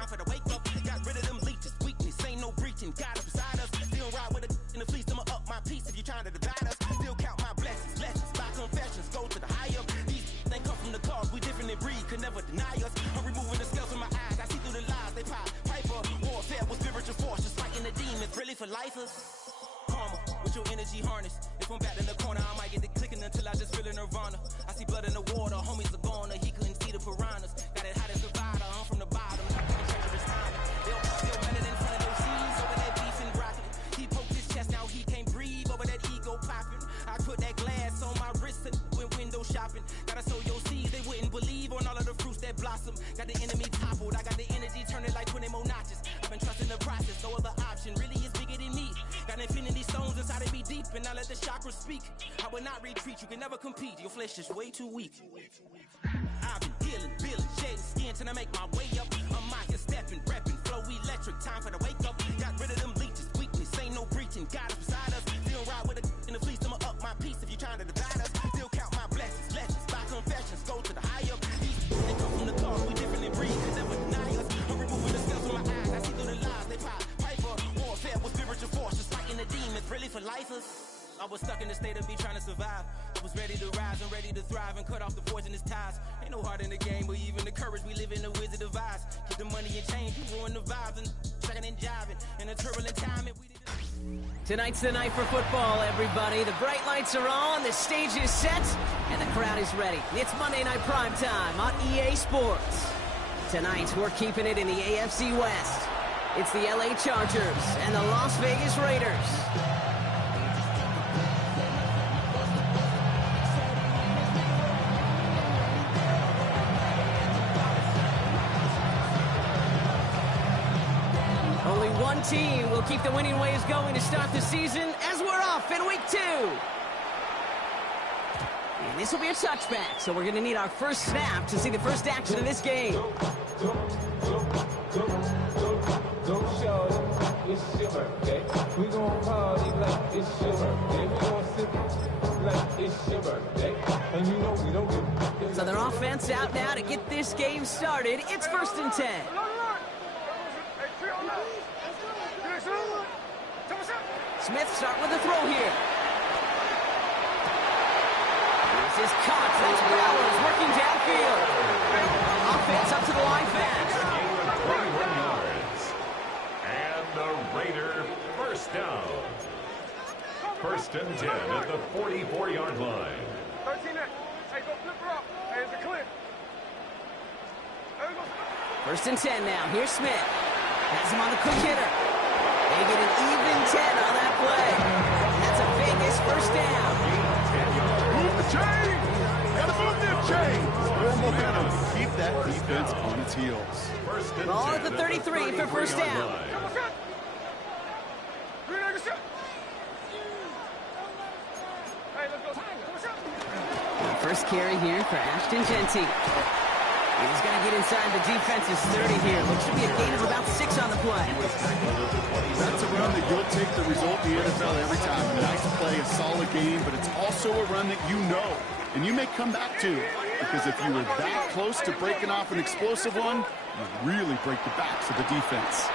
time for the wake up. Got rid of them leeches, weakness, ain't no breaching. God up beside us, still ride with a in the fleece. I'ma up my piece if you trying to divide us. Still count my blessings, lessons, by confessions, go to the higher. These they come from the cause, we different in breed, could never deny us. I'm removing the scales from my eyes, I see through the lies they pop. Piper, warfare with spiritual force, just fighting the demons, really for lifers. Karma, with your energy harness. If I'm back in the corner, I might get it clicking until I just feel a nirvana. I see blood in the water, homies are gone, he couldn't see the piranhas. Got it hot as Nevada, I'm from the bottom, not in treacherous time. They'll still running in front of those seas over that beef and broccoli. He poked his chest, now he can't breathe over that ego popping. I put that glass on my wrist and went window shopping. Gotta sow your seeds, they wouldn't believe on all of the fruits that blossom. Got the enemy toppled, I got the energy turning like 20 more notches. I've been trusting the process, no other option really is bigger than me. Got infinity stones inside of me deep, and I let the chakras speak. I will not retreat, you can never compete, your flesh is way too weak. I've been dealing, shedding skin till I make my way up. I'm out here stepping, repping, flow electric, time for the wake up. Got rid of them leeches, weakness, ain't no breaching. God is beside us, still ride with a in the fleece. I'ma up my piece if you trying to divide us. Still count my blessings, lessons, by confessions, go to the higher. They come from the cause, we different in breed, could never deny us. I'm removing the scales from my eyes, I see through the lies they pop. Piper, warfare with spiritual force, just fighting the demons, really for lifers. I was stuck in the state of me trying to survive. I was ready to rise and ready to thrive and cut off the poisonous ties. Ain't no heart in the game, but even the courage we live in the Wizard of Oz. Get the money and change, you ruin the vibes and second and jiving. In a turbulent time, we did. Tonight's the night for football, everybody. The bright lights are on, the stage is set, and the crowd is ready. It's Monday Night Prime Time on EA Sports. Tonight, we're keeping it in the AFC West. It's the LA Chargers and the Las Vegas Raiders. Only one team will keep the winning ways going to start the season as we're off in week 2. And this will be a touchback, so we're going to need our first snap to see the first action of this game. Don't show it, it's your birthday. We gon' party like it's your birthday. We gon' sip like it's your birthday. And you know we don't give a... So their offense out now to get this game started. It's 1st and 10. Smith start with a throw here. This is caught. That's Bowers working downfield. Offense up to the line fast. 21 yards. And the Raider first down. 1st and 10 at the 44-yard line. 13 Hey, go flip her up. Hey, it's a clip. 1st and 10 now. Here's Smith. Has him on the quick hitter. They get an even 10 on that play. That's a Vegas first down. Move the chain. Gotta move them chains. More momentum. Keep that defense on its heels. Ball at the 33 for first down. First carry here for Ashton Jeanty. He's going to get inside the defense's 30 here. Looks to be a gain of about 6 on the play. That's a run that you'll take the result in the NFL every time. A nice play, a solid game, but it's also a run that you know and you may come back to. Because if you were that close to breaking off an explosive one, you really break the backs of the defense.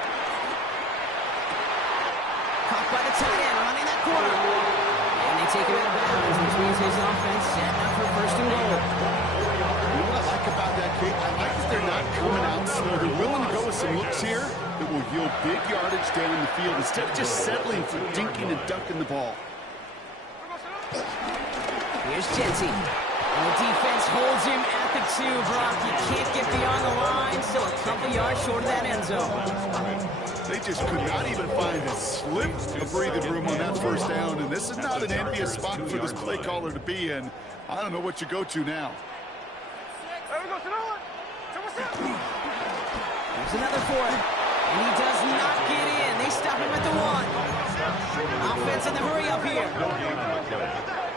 Caught by the tight end, running that corner. And they take him out of bounds, which means his offense setting up for 1st and goal. You know what I like about that, Kate? I like that they're not coming out slow. They're willing to go with some looks here that will yield big yardage down the field instead of just settling for dinking and dunking the ball. Here's Jeanty. And the defense holds him at the 2, Brock. He can't get beyond the line, so a couple yards short of that end zone. They just could not even find a slip of breathing room on that first down, and this is not an envious spot for this play caller to be in. I don't know what you go to now. There's another for him, and he does not get in. They stop him at the 1. Offense in the hurry up here.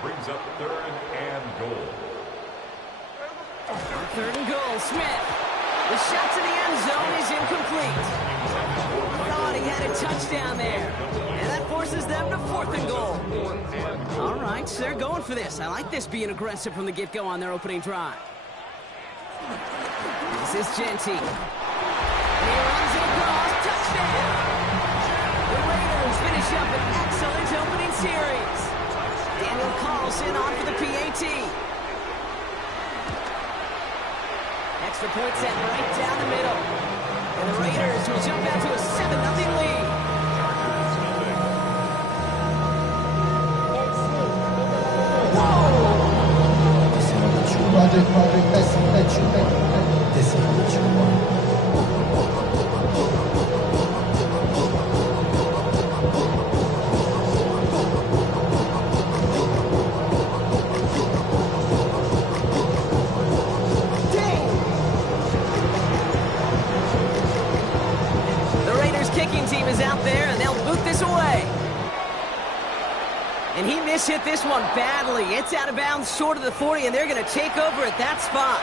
Brings up 3rd and goal. 3rd and goal, Smith. The shot to the end zone is incomplete. Thought he had a touchdown there. And that forces them to 4th and goal. All right, so they're going for this. I like this being aggressive from the get-go on their opening drive. This is Jeanty. And he runs it across. Touchdown. The Raiders finish up an excellent opening series. Daniel Carlson on for the PAT. Extra point set right down the middle. And the Raiders will jump out to a 7-0 lead. The Raiders kicking team is out there, and they'll boot this away. And he mishit this one badly. It's out of bounds short of the 40, and they're going to take over at that spot.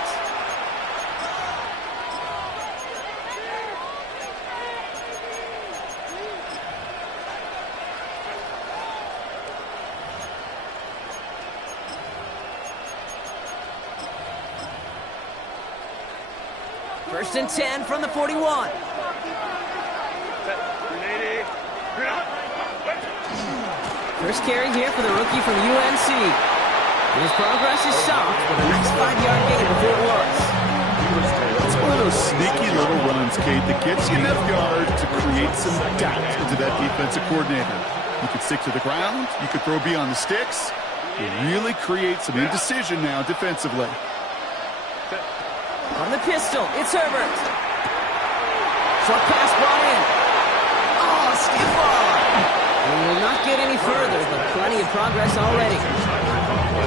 First and 10 from the 41. First carry here for the rookie from UNC. His progress is soft, but a nice 5-yard gain before it works. It's one of those sneaky little runs, Kate, that gets you enough yards to create some doubt into that defensive coordinator. You could stick to the ground, you could throw beyond the sticks. You really create some indecision now defensively. On the pistol, it's Herbert. Short pass brought in. Oh, stiff arm. We will not get any further, but plenty of progress already.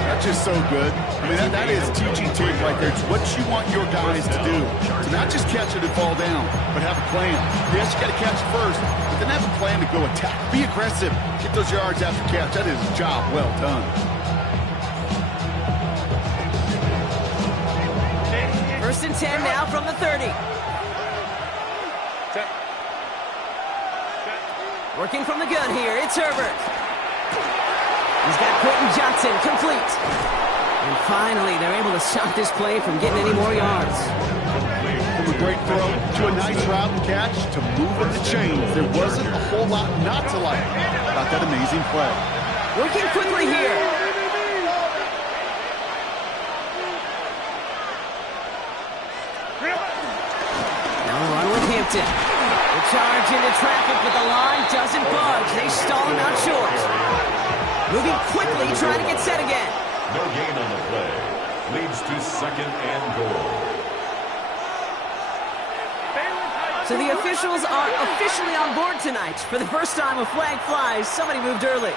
That's just so good. I mean, that is teaching tape right there. It's what you want your guys to do. To not just catch it and fall down, but have a plan. Yes, you got to catch it first, but then have a plan to go attack. Be aggressive. Get those yards after catch. That is a job well done. First and 10 now from the 30. Working from the gun here, it's Herbert. He's got Quentin Johnson complete. And finally, they're able to stop this play from getting any more yards. From a great throw to a nice route and catch to moving the chains. There wasn't a whole lot not to like about that amazing play. Working quickly here. Now run with Hampton. The charge into traffic, but the line doesn't budge. They stall him out short. Moving quickly, trying to get set again. No gain on the play. Leads to second and goal. So the officials are officially on board tonight. For the first time, a flag flies. Somebody moved early.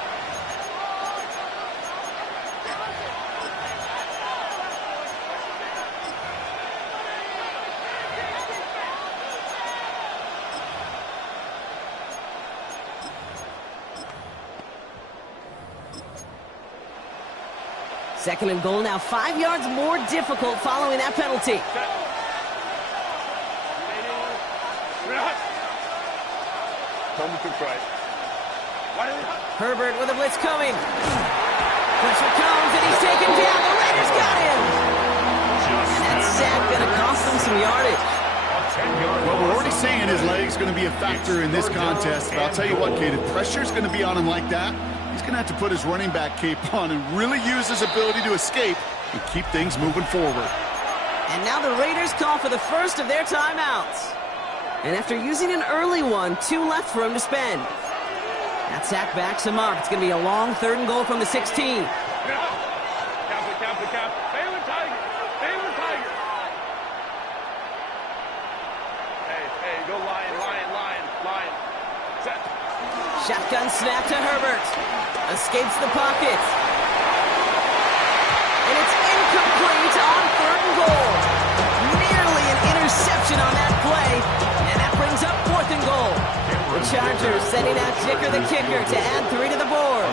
Second and goal now, 5 yards more difficult following that penalty. Herbert with a blitz coming. Pressure comes and he's taken down. The Raiders got him. And that sack going to cost them some yardage. Well, we're already seeing his leg's going to be a factor in this contest. But I'll tell you what, Kate, if pressure's going to be on him like that, he's going to have to put his running back cape on and really use his ability to escape and keep things moving forward. And now the Raiders call for the first of their timeouts. And after using an early one, 2 left for him to spend. That sack backs him up. It's going to be a long 3rd and goal from the 16. Shotgun snap to Herbert. Escapes the pocket. And it's incomplete on 3rd and goal. Nearly an interception on that play. And that brings up 4th and goal. The Chargers sending out Dicker the kicker to add 3 to the board.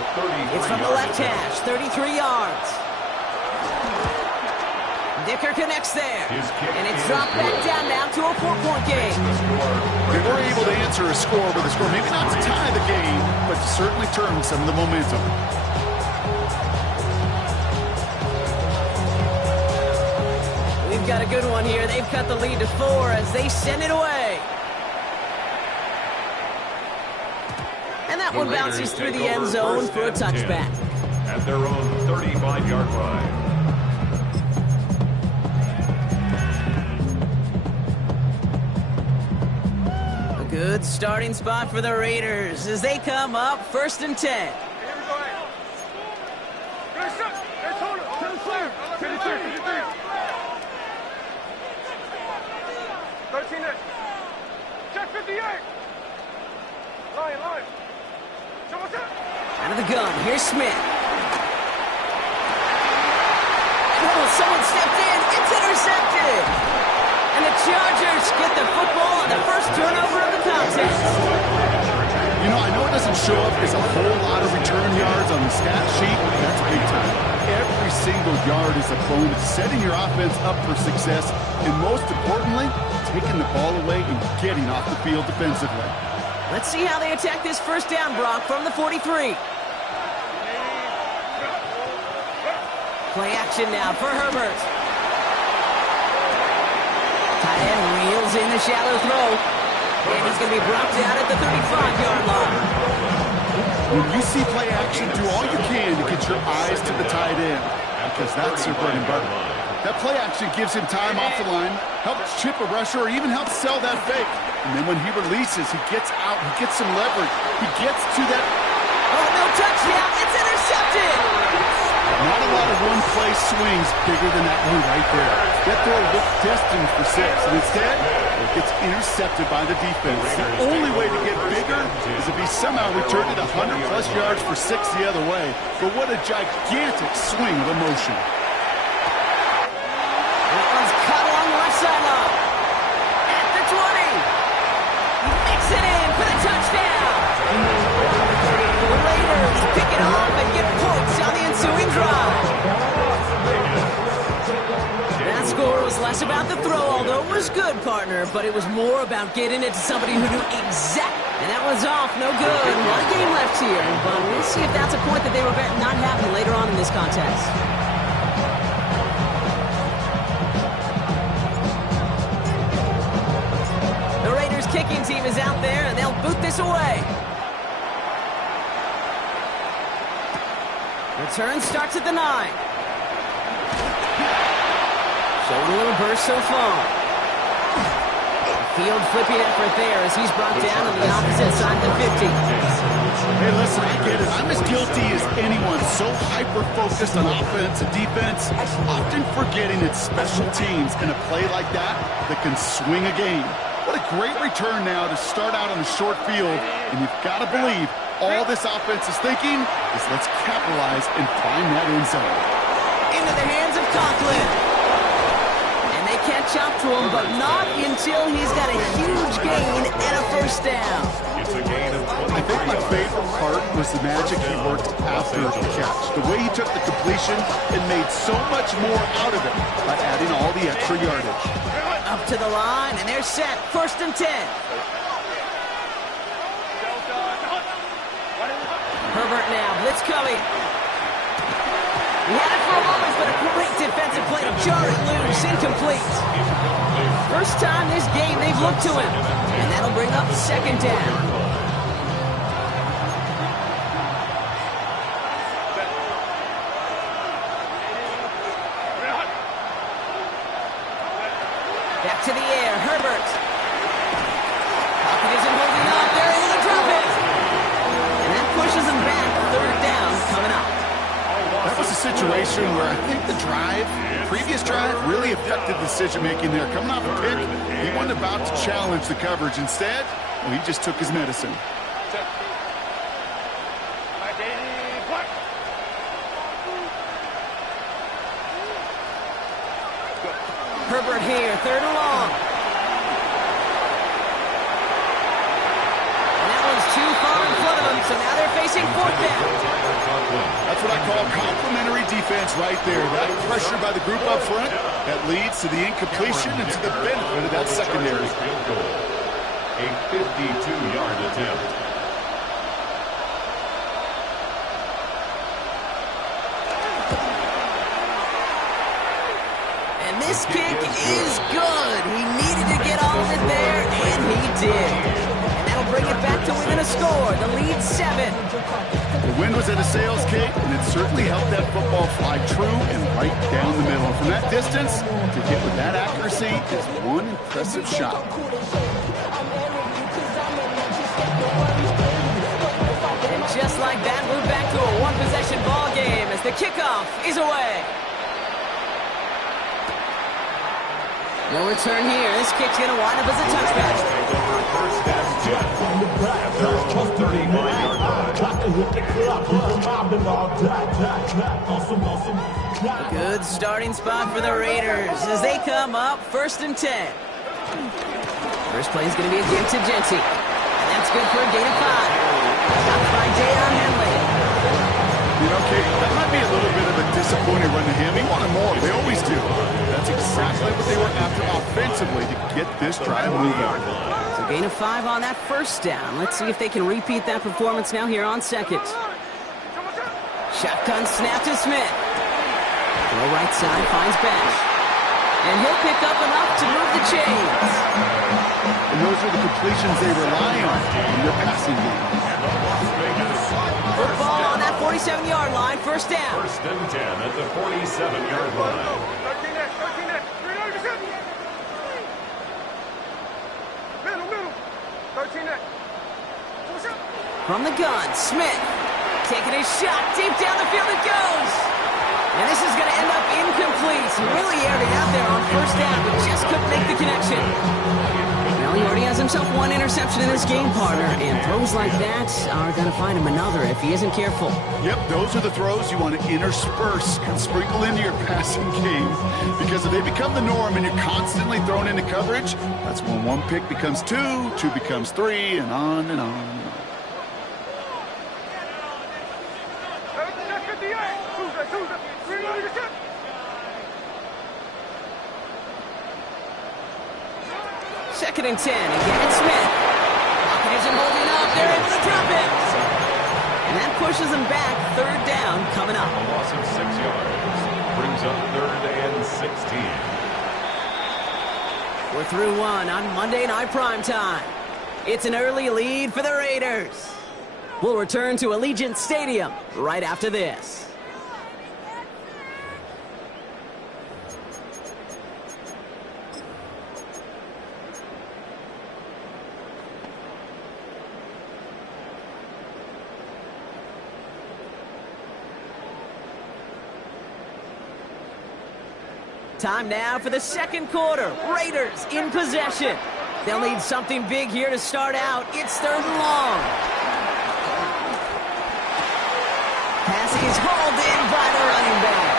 It's from the left hash, 33 yards. Dicker connects there. And it's dropped back down now to a 4-point game. They were able to answer a score with a score. Maybe not to tie the game, but to certainly turn some of the momentum. We've got a good one here. They've cut the lead to 4 as they send it away. that one bounces through the end zone for a touchback. At their own 35-yard line. A good starting spot for the Raiders as they come up 1st and 10. Check 58. Line. Out of the gun, here's Smith. Oh, someone stepped in. It's intercepted. And the Chargers get the football on the first turnover of the contest. You know, I know it doesn't show up as a whole lot of return yards on the stat sheet, but that's big time. Every single yard is a bonus, setting your offense up for success, and most importantly, taking the ball away and getting off the field defensively. Let's see how they attack this first down, Brock, from the 43. Play action now for Herbert. Tight end reels in the shallow throw. And he's going to be brought down at the 35-yard line. When you see play action, do all you can to get your eyes to the tight end, because that's their bread and butter. That play action gives him time off the line, helps chip a rusher, or even helps sell that fake. And then when he releases, he gets out, he gets some leverage. He gets to that. Oh, no touchdown. It's intercepted. Not a lot of one-play swings bigger than that one right there. That throw looked destined for 6, and instead, it gets intercepted by the defense. The only way to get bigger is if he somehow returned it 100-plus yards for 6 the other way. But what a gigantic swing of emotion. That one's cut along the left sideline. At the 20. He makes it in for the touchdown. The Raiders pick it off and get points on the ensuing drive. That score was less about the throw, although it was good, partner, but it was more about getting it to somebody who knew exactly. And that was off, no good. One game left here, but we'll see if that's a point that they regret not having later on in this contest. The Raiders kicking team is out there, and they'll boot this away. Return starts at the 9. Showing a little burst so far. Field flipping effort there as he's brought down on the opposite side of the 50. Hey, listen, I get it. I'm as guilty as anyone. So hyper-focused on offense and defense, often forgetting it's special teams in a play like that can swing a game. What a great return now to start out on the short field, and you've got to believe all this offense is thinking is let's capitalize and find that end zone. Into the hands of Conklin. And they catch up to him, but not until he's got a huge gain and a first down. It's a gain of 20. I think my favorite part was the magic he worked after the catch. The way he took the completion and made so much more out of it by adding all the extra yardage. Up to the line, and they're set. 1st and 10. Herbert now, blitz coming. He had it for a moment, but a great defensive play to jar it loose, incomplete. First time this game they've looked to him, and that'll bring up 2nd down. Back to the air, Herbert. Pocket isn't holding up, they're able to drop it. And that pushes them back, 3rd down coming up. That was a situation where I think the previous drive, really affected decision-making there. Coming off a pick, he wasn't about to challenge the coverage. Instead, well, he just took his medicine. Herbert here, 3rd and long. And that one's too far in front of them, so now they're facing 4th down. That's what I call complimentary defense right there. That pressure by the group up front, that leads to the incompletion and to the benefit of that secondary. A 52-yard attempt. And this kick is good. He needed to get all of it there, and he did. And that'll bring it They're back to within a score. The lead 7. The wind was at a sails, Kate, and it certainly helped that football fly true and right down the middle. And from that distance, to hit with that accuracy is one impressive shot. And just like that, we're back to a one-possession ball game as the kickoff is away. No return here. This kick's going to wind up as a touchback. First and 10 at their own 39-yard line. A good starting spot for the Raiders as they come up 1st and 10. First play is going to be a give to Genty. And that's good for a gain of 5. Stopped by Deion Henley. You know, Kate, that might be a little bit of a disappointing run to him. He wanted more. They always do. That's exactly what they were after offensively to get this drive moving. So gain of 5 on that first down. Let's see if they can repeat that performance now here on 2nd. Shotgun snap to Smith. Throw right side, finds Bench. And he'll pick up enough to move the chains. And those are the completions they rely on in their passing game. Football on that 47-yard line, first down. 1st and 10 at the 47-yard line. From the gun, Smith taking his shot, deep down the field it goes. And this is going to end up incomplete. He really aired it out there on first down, but just couldn't make the connection. Well, he already has himself one interception in this game, partner, and throws like that are going to find him another if he isn't careful. Yep, those are the throws you want to intersperse and sprinkle into your passing game, because if they become the norm and you're constantly thrown into coverage, that's when one pick becomes 2, 2 becomes 3, and on and on and on. Second and 10, again it's Smith. Pocket isn't holding up, they're able to drop it. And that pushes them back, 3rd down coming up. A loss of 6 yards. Brings up 3rd and 16. We're through 1 on Monday Night Primetime. It's an early lead for the Raiders. We'll return to Allegiant Stadium right after this. Time now for the 2nd quarter. Raiders in possession. They'll need something big here to start out. It's 3rd and long. Pass is hauled in by the running back.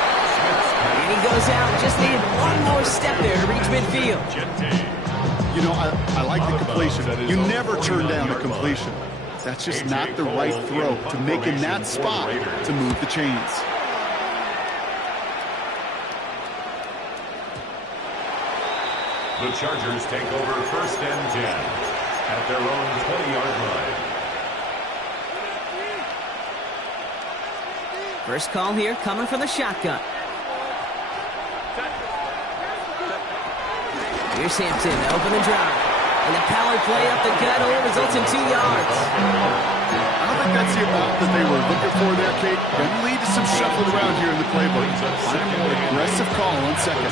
And he goes out. Just needed one more step there to reach midfield. You know, I like the completion. You never turn down a completion. That's just not the right throw to make in that spot to move the chains. The Chargers take over 1st and 10 at their own 20-yard line. First call here coming from the shotgun. Here's Hampton, open the drive. And the power play up the gut only results in 2 yards. I don't think that's the amount that they were looking for there, Kate. Going to lead to some shuffling around here in the playbook. Find a more aggressive call on 2nd.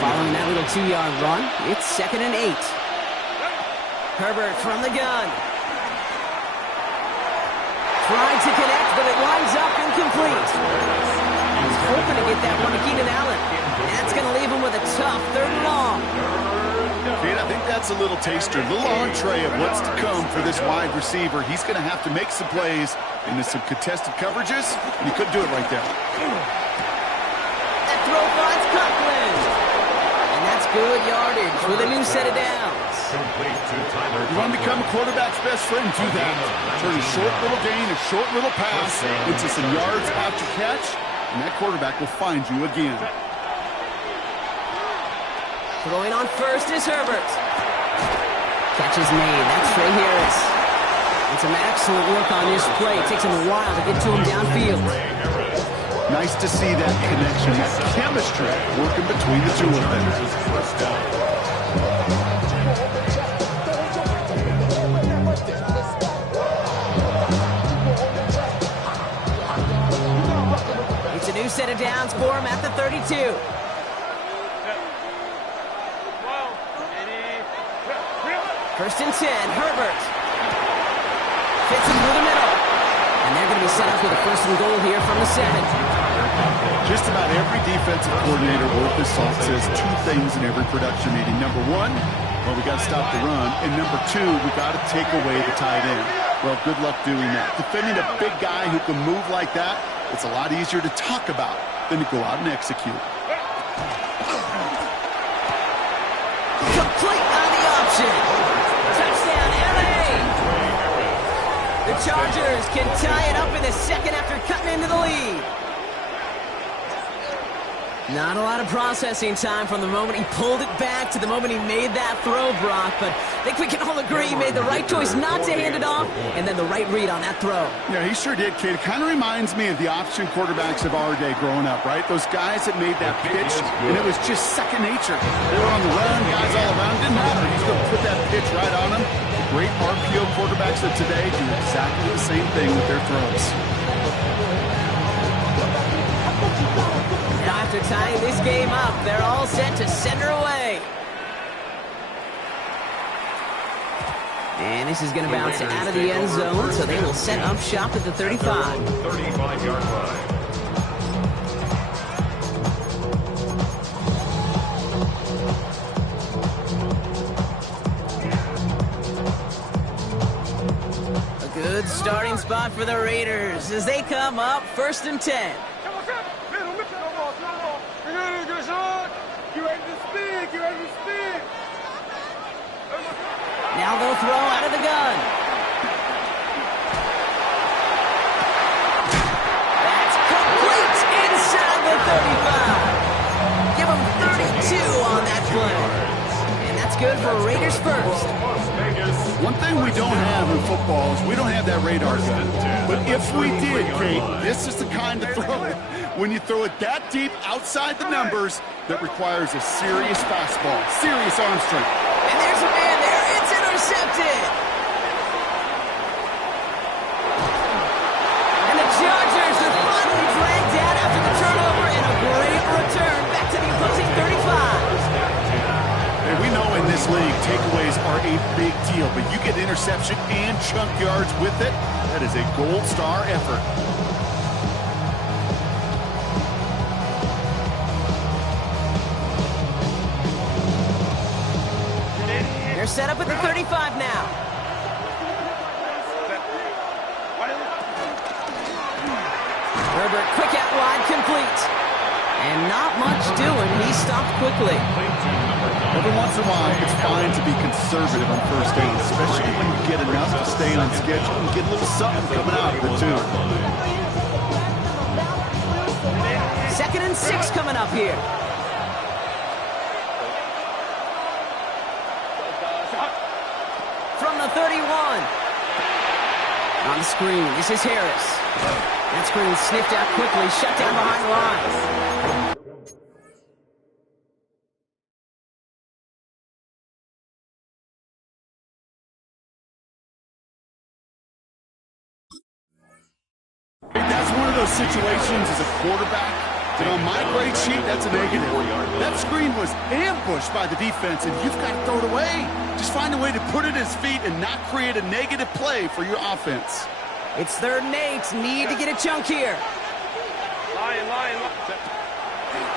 Following that little 2-yard run, it's 2nd and 8. Herbert from the gun. Tried to connect, but it winds up incomplete. He's hoping to get that one to Keenan Allen. That's going to leave him with a tough 3rd and long. Kate, I think that's a little taster, a little entree of what's to come for this wide receiver. He's going to have to make some plays into some contested coverages, and he couldn't do it right there. That throw finds Coughlin. And that's good yardage with a new set of downs. Complete to Tyler. You want to become a quarterback's best friend, do that. Turn a short little gain, a short little pass into some yards after catch, and that quarterback will find you again. Throwing on first is Herbert. Catch is made. That's Trey Harris. And some excellent work on this play. It takes him a while to get to him downfield. Nice to see that connection, that chemistry working between the two of them. First down. 32. First and 10, Herbert. Fits him through the middle. And they're going to be set up with a first and goal here from the 7. Just about every defensive coordinator worth his salt says two things in every production meeting. Number one, well, we got to stop the run. And number two, we got to take away the tight end. Well, good luck doing that. Defending a big guy who can move like that, it's a lot easier to talk about than to go out and execute. Complete on the option. Touchdown, LA! The Chargers can tie it up in the second after cutting into the lead. Not a lot of processing time from the moment he pulled it back to the moment he made that throw, Brock. But I think we can all agree he made the right choice not to hand it off, and then the right read on that throw. Yeah, he sure did, kid. Kind of reminds me of the option quarterbacks of our day growing up, right? Those guys that made that pitch, and it was just second nature. They were on the run, guys all around. Didn't matter. He's going to put that pitch right on them. The great RPO quarterbacks of today do exactly the same thing with their throws. Now after tying this game up, they're all set to send her away. And this is going to bounce out of the end zone, so they will set up shop at the 35. 35-yard line. A good starting spot for the Raiders as they come up first and 10. Now they'll throw out of the gun. That's complete inside the 35. Give them 32 on that play. And that's good for Raiders first. One thing we don't have in football is we don't have that radar gun. But if we did, Kate, this is the kind of throw, when you throw it that deep outside the numbers, that requires a serious fastball, serious arm strength. And there's a man there. It's intercepted. And the Chargers are finally dragged down after the turnover and a great return back to the opposing 35. And we know in this league, takeaways are a big deal, but you get interception and chunk yards with it, that is a gold star effort. They're set up at the 35 now. Herbert quick out wide, complete. And not much doing. He stopped quickly. Every once in a while, it's fine to be conservative on first down, especially when you get enough to stay on schedule and get a little something coming out of it, too. 2nd and 6 coming up here. From the 31. On the screen, this is Harris. That screen sniffed out quickly, shut down behind the lines. That's one of those situations as a quarterback that on my grade sheet, that's a negative. That screen was ambushed by the defense, and you've got to throw it away. Just find a way to put it at his feet and not create a negative play for your offense. It's 3rd and 8. Need to get a chunk here.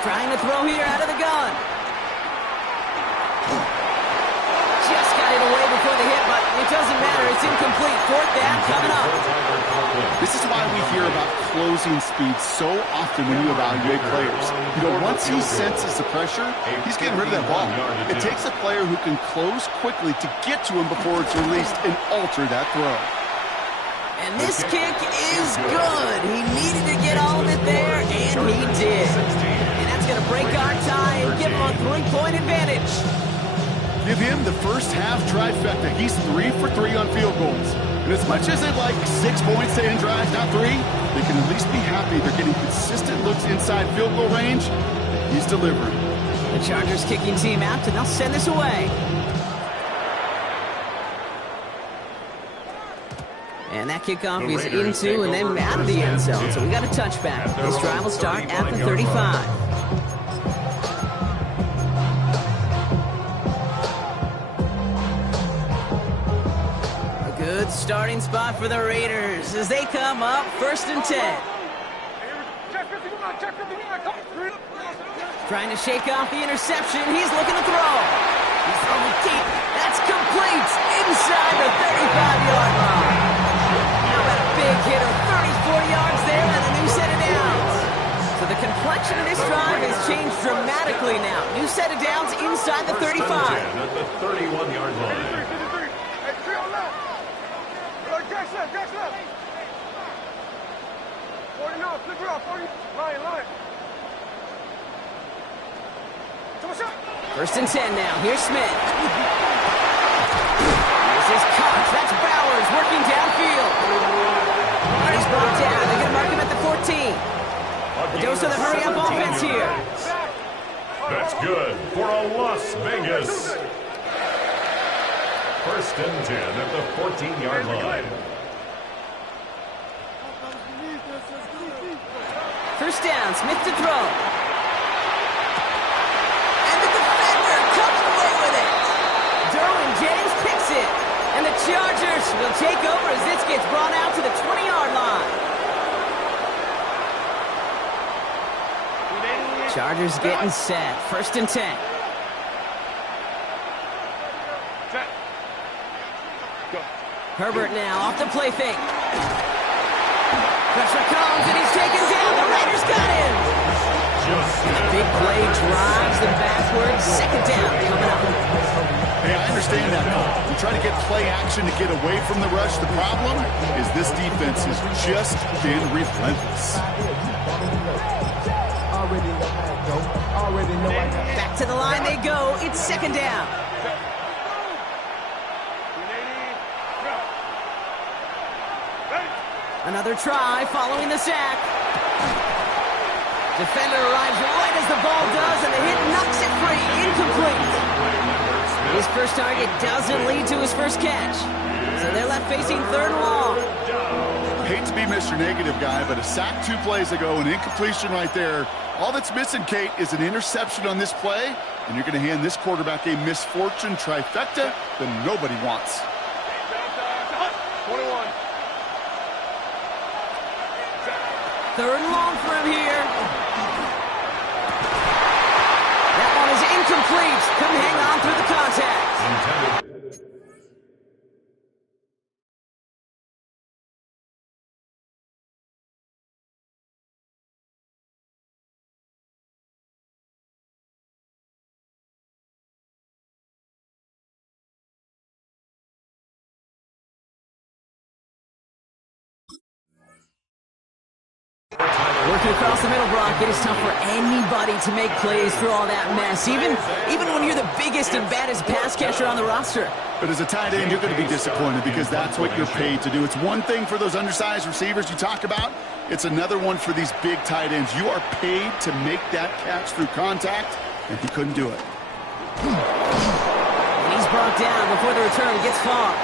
Trying to throw here out of the gun. Just got it away before the hit, but it doesn't matter. It's incomplete. 4th down coming up. This is why we hear about closing speed so often when you evaluate players. You know, once he senses the pressure, he's getting rid of that ball. It takes a player who can close quickly to get to him before it's released and alter that throw. And this kick is good. He needed to get all of it there, and he did. And that's going to break our tie and give him a 3-point advantage. Give him the first half trifecta. He's 3 for 3 on field goals. And as much as they'd like 6 points to end drives, not 3, they can at least be happy they're getting consistent looks inside field goal range. He's delivering. The Chargers kicking team out, and they'll send this away. And that kickoff is into and then out of the end zone. So we got a touchback. This drive will start at the 35. starting spot for the Raiders as they come up 1st and 10. Trying to shake off the interception. He's looking to throw. He's throwing deep. That's complete inside the 35-yard line. How about a big hit of 30, 40 yards there and a new set of downs. So the complexion of this drive has changed dramatically now. New set of downs inside the 35. At the 31-yard line. First and 10 now. Here's Smith. Here's his catch. That's Bowers working downfield. And he's brought down. They're going to mark him at the 14. The dose of the hurry-up offense here. That's good for a Las Vegas. First and 10 at the 14-yard line. First down, Smith to throw. And the defender comes away with it. Derwin James picks it. And the Chargers will take over as this gets brought out to the 20-yard line. Chargers getting set. First and 10. Herbert now off the play fake. Pressure comes and he's taken down. The Raiders got him. Big play drives them backwards. Second down coming up. Hey, I understand that, Cole. You try to get play action to get away from the rush. The problem is this defense has just been relentless. Back to the line they go. It's second down. Another try following the sack. Defender arrives right as the ball does, and the hit knocks it free. Incomplete. His first target doesn't lead to his first catch. So they're left facing third and long. Hate to be Mr. Negative guy, but a sack 2 plays ago, an incompletion right there. All that's missing, Kate, is an interception on this play, and you're going to hand this quarterback a misfortune trifecta that nobody wants. 21. Third and long for him here. That one is incomplete. Come hang on through the contact. Working across the middle, Brock, it is tough for anybody to make plays through all that mess, even when you're the biggest and baddest pass catcher on the roster. But as a tight end, you're going to be disappointed because that's what you're paid to do. It's one thing for those undersized receivers you talk about. It's another one for these big tight ends. You are paid to make that catch through contact, and he couldn't do it. He's brought down before the return gets far.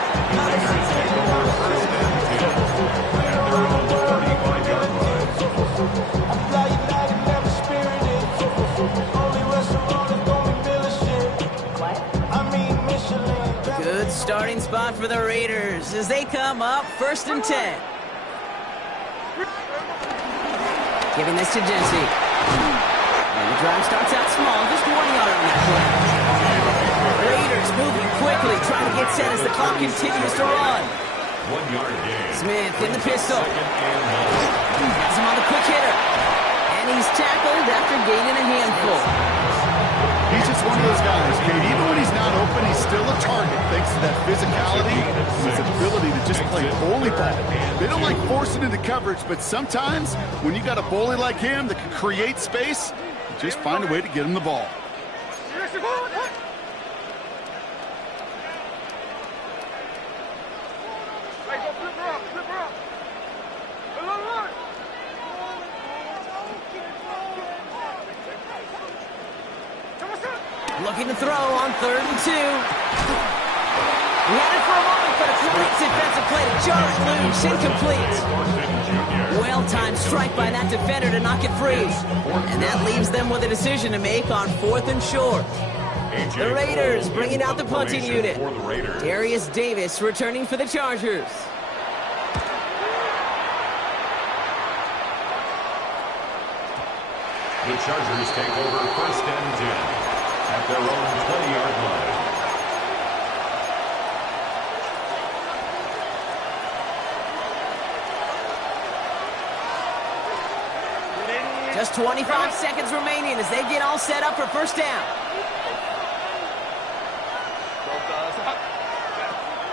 Good starting spot for the Raiders as they come up 1st and 10. Giving this to Jency. And the drive starts out small, just 1 yard on that play. Raiders moving quickly, trying to get set as the clock continues to run. 1 yard gain. Smith in the pistol. Has him on the quick hitter. And he's tackled after gaining a handful. He's just one of those guys, Kate. Even when he's not open, he's still a target thanks to that physicality and his ability to just play bully ball. They don't like forcing into coverage, but sometimes when you got a bully like him that can create space, you just find a way to get him the ball. Looking to throw on 3rd and 2. He had it for a moment, but a great defensive play to jar it loose. Incomplete. Well-timed strike by that defender to knock it free. And that leaves them with a decision to make on 4th and short. The Raiders bringing out the punting unit. For the Raiders. Darius Davis returning for the Chargers. The Chargers take over 1st and 10 at their own 20-yard line. Just 25 seconds remaining as they get all set up for first down.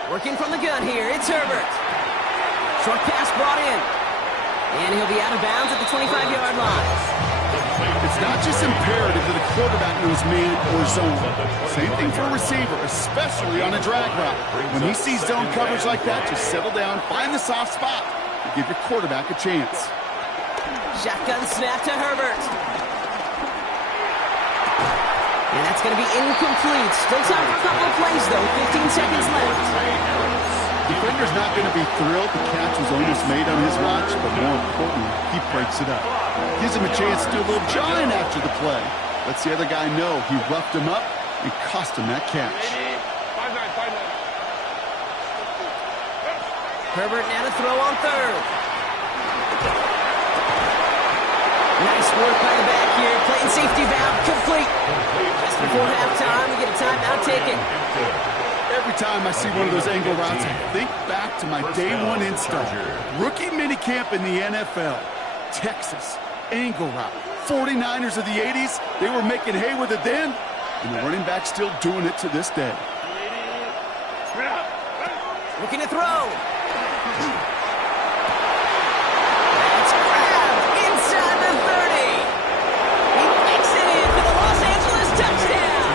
Working from the gun here, it's Herbert. Short pass brought in. And he'll be out of bounds at the 25-yard line. It's not just imperative that a quarterback knows man or zone. Same thing for a receiver, especially on a drag route. When he sees zone coverage like that, just settle down, find the soft spot, and give your quarterback a chance. Shotgun snap to Herbert. And that's going to be incomplete. Still time for a couple of plays, though. 15 seconds left. Defender's not going to be thrilled the catch was almost made on his watch, but more importantly, he breaks it up. Gives him a chance to do a little jawing after the play. Lets the other guy know he roughed him up and cost him that catch. Herbert now to throw on third. Nice work by the back here. Playing safety valve complete. Just before halftime, we get a timeout taken. Every time I see one of those angle routes, I think back to my day one install. Rookie minicamp in the NFL. Texas, angle route. 49ers of the 80s, they were making hay with it then, and the running back's still doing it to this day. Looking to throw. That's grabbed inside the 30. He makes it in for the Los Angeles touchdown.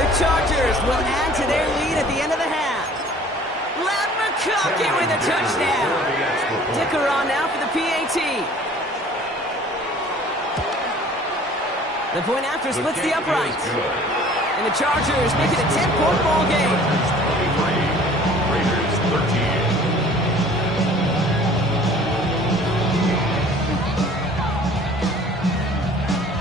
The Chargers will add to their lead at the end of the half. Ladd McConkey with a touchdown. Dicker on now for the PAT. The point after splits the uprights. And the Chargers make it a 10-point ball game. Raiders 13.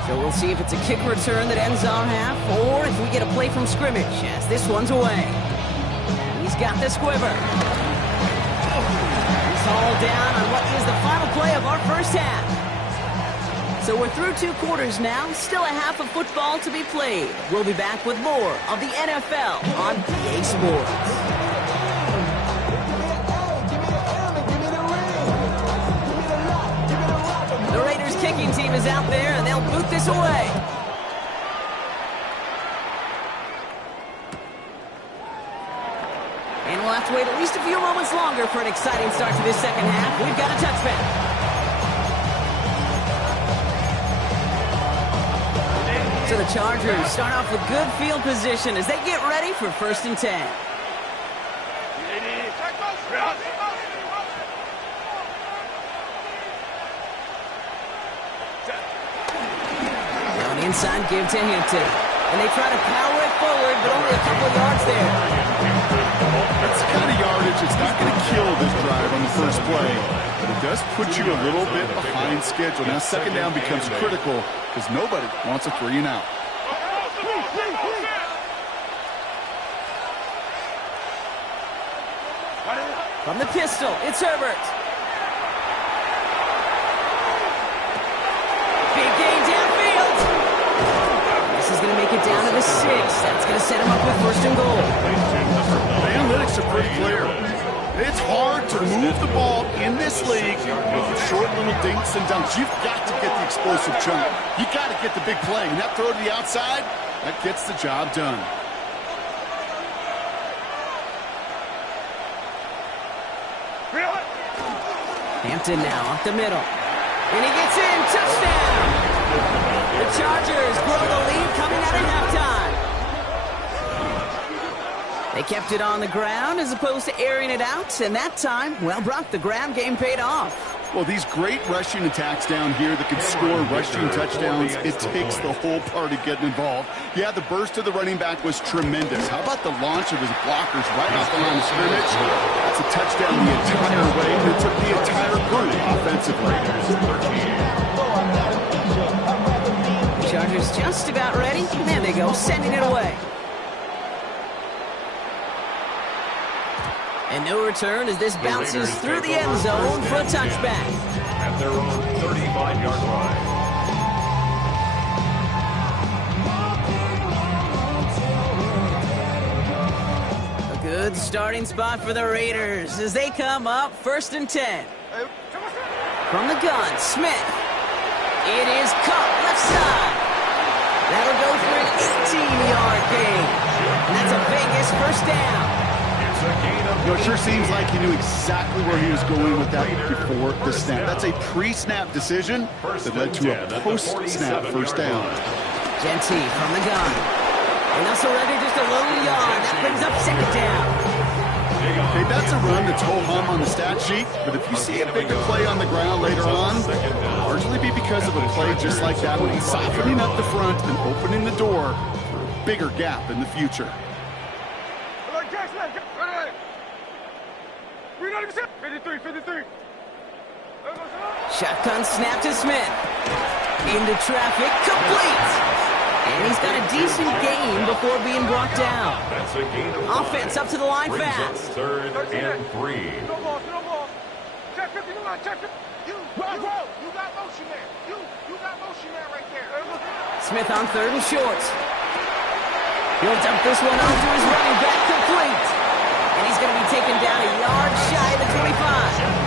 So we'll see if it's a kick return that ends our half, or if we get a play from scrimmage, as this one's away. He's got the squiver. He's all down on what is the final play of our first half. So we're through 2 quarters now, still a half of football to be played. We'll be back with more of the NFL on EA Sports. The Raiders kicking team is out there, and they'll boot this away. And we'll have to wait at least a few moments longer for an exciting start to this second half. We've got a touchback. So the Chargers start off with good field position as they get ready for 1st and 10. Now an inside give to Hampton. And they try to power it forward, but only a couple of yards there. That's the kind of yardage that's not going to kill this drive on the first play, but it does put you a little bit behind schedule. Now second down becomes critical because nobody wants a 3 and out. From the pistol, it's Herbert. Big gain downfield. This is going to make it down to the 6. That's going to set him up with 1st and goal. The analytics are pretty clear. It's hard to move the ball in this league with short little dinks and dunks. You've got to get the explosive chunk. You've got to get the big play. And that throw to the outside, that gets the job done. Hampton now up the middle. And he gets in. Touchdown! The Chargers grow the lead coming out of halftime. They kept it on the ground as opposed to airing it out. And that time, well, Brock, the ground game paid off. Well, these great rushing attacks down here that can score rushing touchdowns, it takes the whole party getting involved. Yeah, the burst of the running back was tremendous. How about the launch of his blockers right off the line of scrimmage? That's a touchdown the entire way, and it took the entire group offensively. Chargers Chargers just about ready. And there they go, sending it away. And no return as this bounces through the end zone for a touchback. At their own 35-yard line. A good starting spot for the Raiders as they come up 1st and 10. From the gun, Smith. It is caught left side. That'll go for an 18-yard gain. And that's a Vegas first down. It sure seems like he knew exactly where he was going with that before the snap. That's a pre-snap decision that led to a post-snap first down. Genty from the gun. And that's already just a low yard. That brings up 2nd down. Okay, that's a run that's ho-hum on the stat sheet, but if you see a bigger play on the ground later on, it'll largely be because of a play just like that one, softening up the front and opening the door for a bigger gap in the future. Shotgun snap to Smith. Into traffic, complete. And he's got a decent gain before being brought down. That's a gain of 5. Offense up to the line Brings up fast. 3rd and 3. Check 50, you got motion there. You got motion there right there. Smith on 3rd and short. He'll dump this one onto his running back, complete. And he's going to be taken down a yard shy of the 25.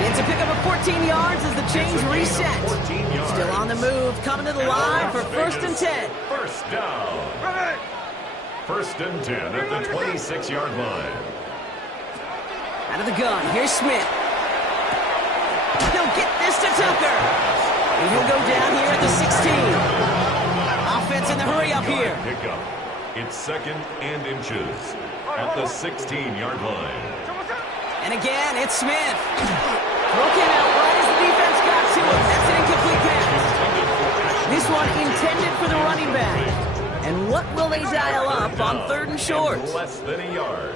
And to pick up a 14 yards as the chains reset. Still on the move, coming to the line for 1st and 10. First down. 1st and 10 at the 26-yard line. Out of the gun, here's Smith. He'll get this to Tucker. And he'll go down here at the 16. Offense in the hurry up here. Pickup. It's 2nd and inches at the 16-yard line. And again, it's Smith. Throw came out right as the defense got to him. That's an incomplete pass. This one intended for the running back. And what will they dial up on 3rd and short? Less than a yard.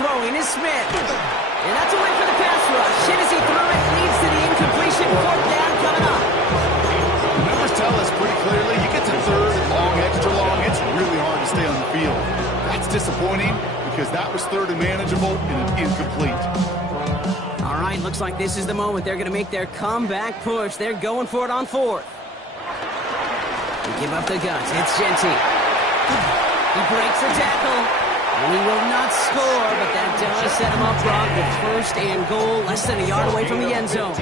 Throwing is Smith. And that's a win for the pass rush. And as he threw it, leads to the incompletion. 4th down coming up. Numbers tell us pretty clearly, you get to 3rd and long, extra long, it's really hard to stay on the field. That's disappointing because that was 3rd and manageable and incomplete. All right, looks like this is the moment they're going to make their comeback push. They're going for it on 4th. They give up the guts. It's Genty. He breaks the tackle. And he will not score, but that does set him up, Brock, with 1st and goal, less than a yard away from the end zone.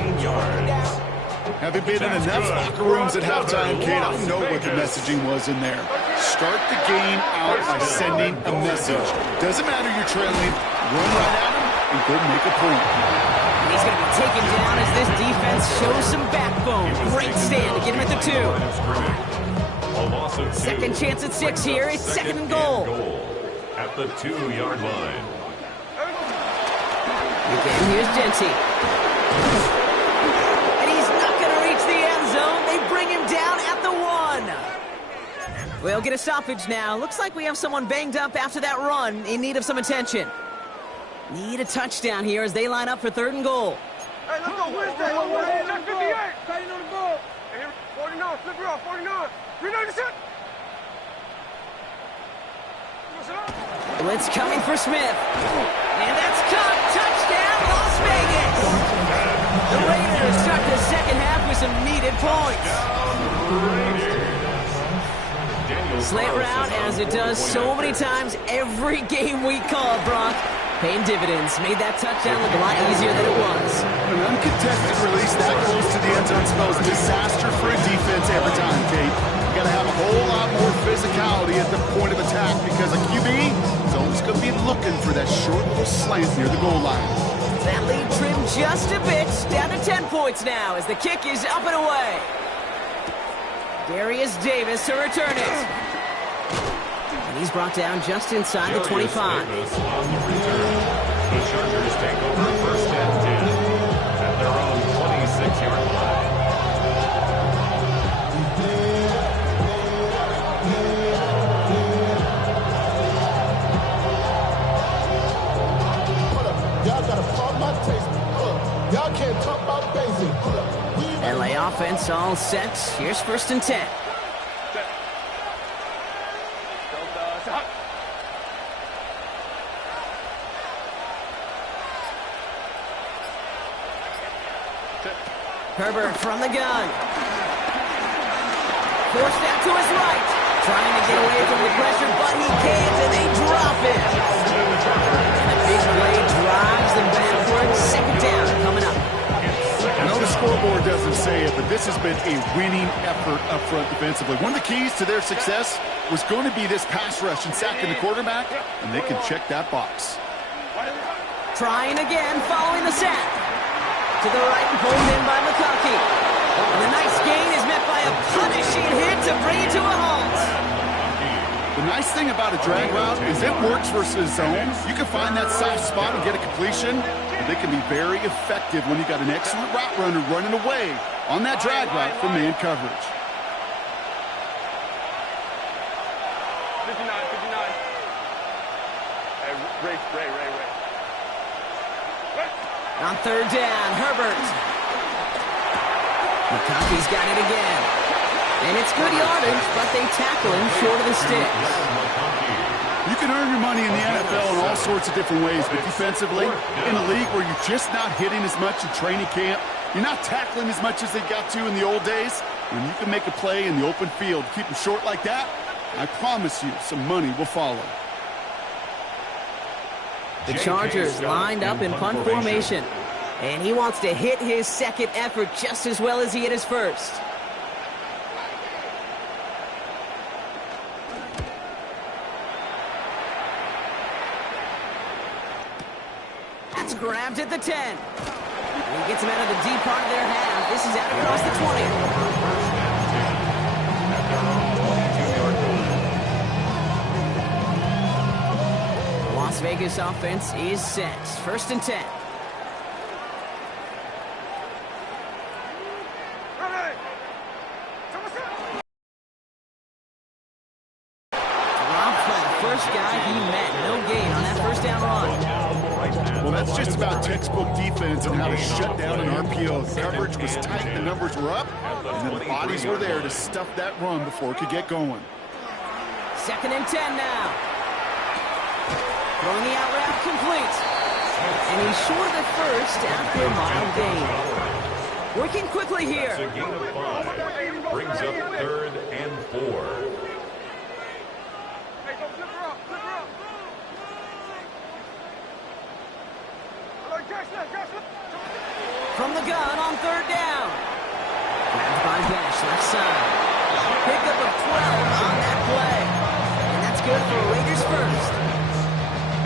Having been in enough locker rooms at halftime, Kate, I know what the messaging was in there. Start the game out by sending a message. Doesn't matter you're trailing, run right at him and go make a point. And he's going to be taken down as this defense shows some backbone. Great stand to get him at the 2. A loss of 2. Second chance at 6 here. It's 2nd and goal. At the 2-yard line. Again, here's Genty. And he's not going to reach the end zone. They bring him down at the 1. We'll get a stoppage now. Looks like we have someone banged up after that run in need of some attention. Need a touchdown here as they line up for 3rd and goal. Hey, let's go. Where's that? Check 58. Tighten on the ball. Hey, 49. Flip it off. 49. 397. Blitz coming for Smith. And that's caught. Touchdown, Las Vegas. The Raiders start the second half with some needed points. Slant route, as it does so many times every game we call, Brock. Paying dividends. Made that touchdown look a lot easier than it was. An uncontested release that close to the end zone spells disaster for a defense every time, Kate. You got to have a whole lot more physicality at the point of attack because a QB is always going to be looking for that short little slant near the goal line. That lead trimmed just a bit. Down to 10 points now as the kick is up and away. Darius Davis to return it. And he's brought down just inside the 25. Davis on the return. The Chargers take over 1st and 10 at their own 26-yard line. And lay off offense all set. Here's 1st and 10. Herbert from the gun. Forced out to his right. Trying to get away from the pressure, but he can't, and they drop it. And the big play drives them backwards. 2nd down coming up. I know the scoreboard doesn't say it, but this has been a winning effort up front defensively. One of the keys to their success was going to be this pass rush and sacking the quarterback, and they can check that box. Trying again, following the sack. To the right and pulled in by McConkey. And the nice gain is met by a punishing hit to bring it to a halt. The nice thing about a drag route is it works versus zone. You can find that soft spot and get a completion. They can be very effective when you got an excellent route runner running away on that drag route from man coverage. 59. Hey, Ray. On 3rd down, Herbert. McConkey's got it again. And it's good yardage, but they tackle him short of the sticks. You can earn your money in the NFL in all sorts of different ways, but defensively, in a league where you're just not hitting as much in training camp, you're not tackling as much as they got to in the old days, when you can make a play in the open field, keep them short like that, I promise you some money will follow. The Chargers lined up in punt formation. And he wants to hit his 2nd effort just as well as he hit his 1st. That's grabbed at the 10. And he gets him out of the deep part of their half. This is out across the 20. Las Vegas offense is set. 1st and 10. Dropped by the first guy he met. No gain on that 1st down run. Well, that's just about textbook defense and how to shut down an RPO. The coverage was tight, the numbers were up, and then the bodies were there to stuff that run before it could get going. 2nd and 10 now. Throwing the out route complete. And he's short of the 1st after a mild gain. Working quickly here. It's a gain of 5. Brings up 3rd and 4. Hey, go flip her up. From the gun on 3rd down. Grabbed by Besh, left side. Pickup of 12 on that play. And that's good for Raiders 1st.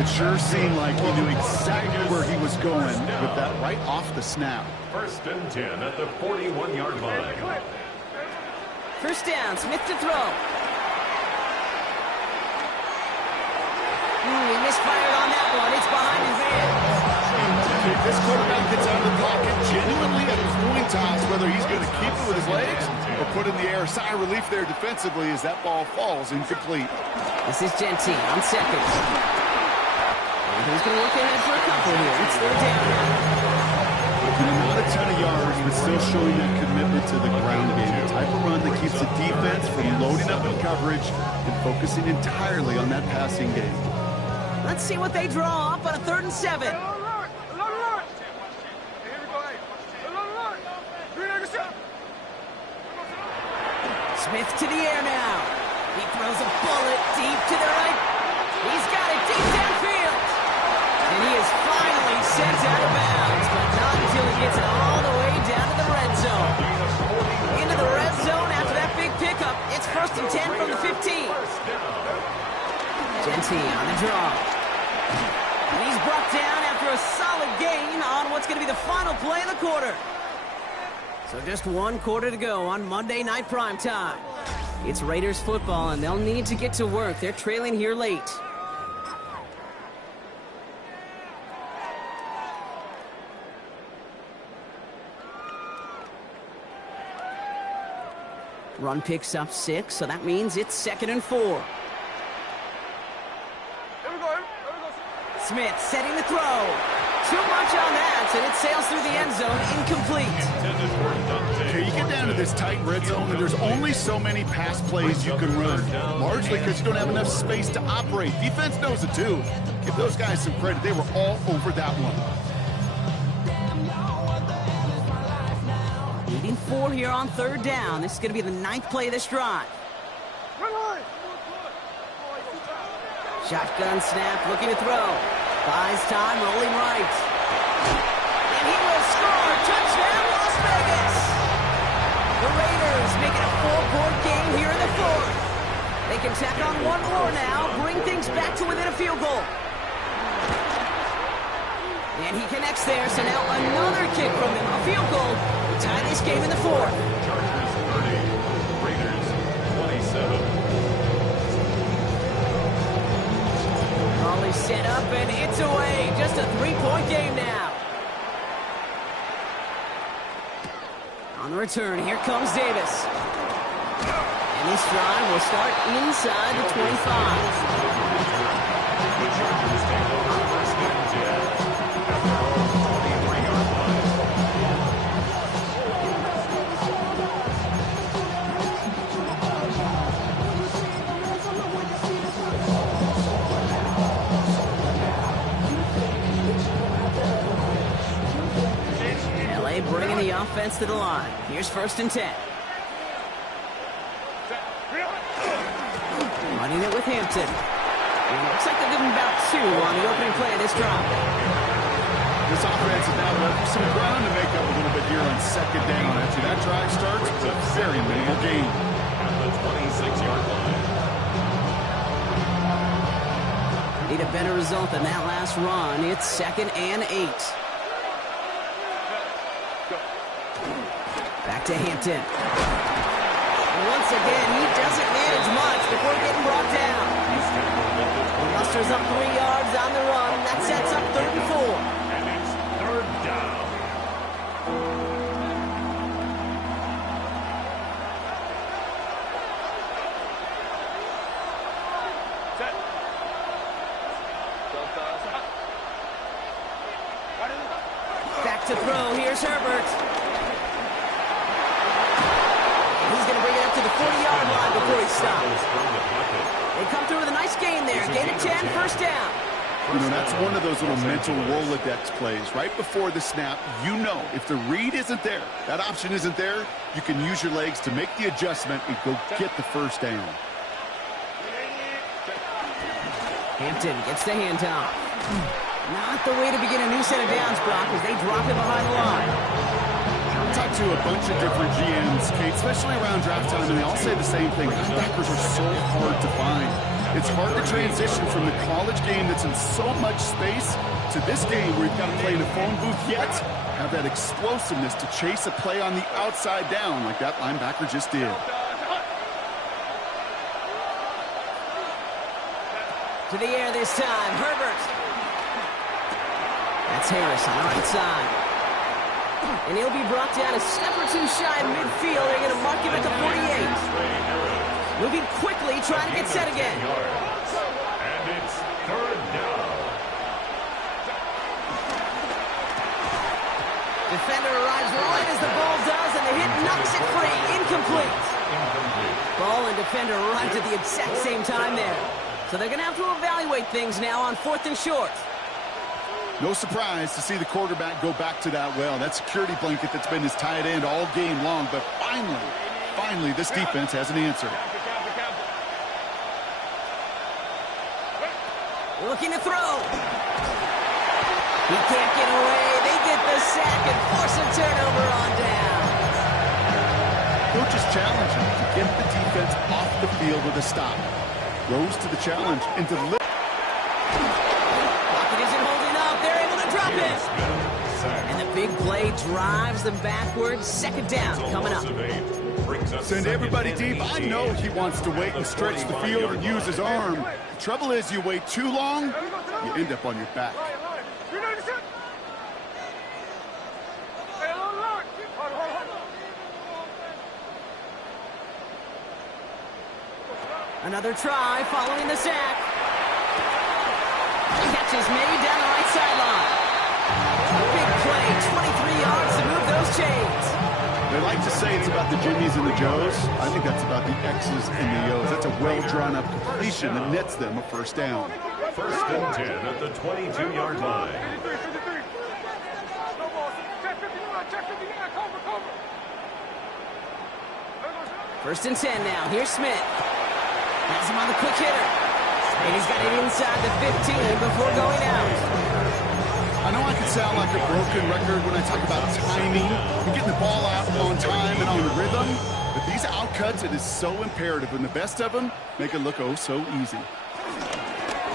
It sure seemed like he knew exactly where he was going with that right off the snap. 1st and 10 at the 41-yard line. 1st down, Smith to throw. He misfired on that one. It's behind his man. This quarterback gets out of the pocket genuinely at his coin toss, whether he's going to keep it with his legs or put in the air. Sigh of relief there defensively as that ball falls incomplete. This is Gentile on 2nd. And he's going to look ahead for a couple here. It's 3rd down now. Not a ton of yards, but still showing that commitment to the ground game. The type of run that keeps the defense from loading up in coverage and focusing entirely on that passing game. Let's see what they draw up on a 3rd and 7. Smith to the air now. He throws a bullet deep to the right. He's got it deep downfield. And he is finally sent out of bounds, but not until he gets it all the way down to the red zone. Into the red zone after that big pickup. It's 1st and 10 from the 15. Gentile on the draw. And he's brought down after a solid gain on what's going to be the final play of the quarter. So just 1 quarter to go on Monday Night Primetime. It's Raiders football, and they'll need to get to work. They're trailing here late. Run picks up 6, so that means it's 2nd and 4. Smith setting the throw. Too much on that, and it sails through the end zone, incomplete. Okay, you get down to into this tight red zone, and there's only so many pass plays you can run, largely because you don't have enough space to operate. Defense knows it too. Give those guys some credit. They were all over that one. Leading 4 here on 3rd down. This is going to be the 9th play of this drive. Shotgun snap, looking to throw. Buys time, rolling right. And he will score. Touchdown, Las Vegas. The Raiders make it a 4-point game here in the 4th. They can tack on one more now, bring things back to within a field goal. And he connects there, so now another kick from him. A field goal to tie this game in the 4th. Chargers 30, Raiders 27. Molly set up, and it's away. Just a 3-point game now. On the return, here comes Davis. And this drive will start inside the 25. The Chargers take over 1st and 10 at their own 23-yard line. LA bringing the offense to the line. Here's 1st and 10. Running it with Hampton. And it looks like they're giving about 2 on the opening play of this drive. This offense is now left with some ground to make up a little bit here on 2nd down. After that drive starts, it's a very minimal gain. At the 26-yard line. Need a better result than that last run. It's 2nd and 8. Back to Hampton. And once again, he doesn't manage much before getting brought down. Musters up 3 yards on the run. That sets up 3rd and 4. And it's 3rd down. Back to throw. Here's Herbert. He's going to bring it up to the 40-yard line before he stops. They come through with a nice gain there. Gain of 10, 1st down. You know, that's one of those little mental Rolodex plays. Right before the snap, you know if the read isn't there, that option isn't there, you can use your legs to make the adjustment and go get the 1st down. Hampton gets the handoff. Not the way to begin a new set of downs, Brock, as they drop it behind the line. I talked to a bunch of different GMs, Kate, especially around draft time, and they all say the same thing. Linebackers are so hard to find. It's hard to transition from the college game that's in so much space to this game where you've got to play in a phone booth, yet have that explosiveness to chase a play on the outside down like that linebacker just did. To the air this time, Herbert. That's Harris on the right side. And he'll be brought down a step or 2 shy of midfield. They're going to mark him at the 48. Moving quickly, trying to get set again. And it's 3rd down. Defender arrives right as the ball does, and the hit knocks it free. Incomplete. Ball and defender arrived at the exact same time there. So they're going to have to evaluate things now on 4th and short. No surprise to see the quarterback go back to that well. That security blanket that's been his tight end all game long. But finally, this defense has an answer. Looking to throw. He can't get away. They get the sack and force a turnover on down. Coach is challenging to get the defense off the field with a stop. Rose to the challenge and delivered. And the big play drives them backwards. 2nd down coming up. Send everybody deep. I know he wants to wait and stretch the field and use his arm. The trouble is you wait too long, you end up on your back. Another try following the sack. Catch is made down the right sideline. Big play, 23 yards to move those chains. They like to say it's about the Jimmies and the Joes. I think that's about the X's and the O's. That's a well-drawn-up completion that nets them a first down. First and 10 at the 22-yard line. First and 10 now. Here's Smith. Has him on the quick hitter. And he's got it inside the 15 before going out. I know I can sound like a broken record when I talk about timing and getting the ball out on time and on rhythm, but these outcuts, it is so imperative, and the best of them make it look oh so easy.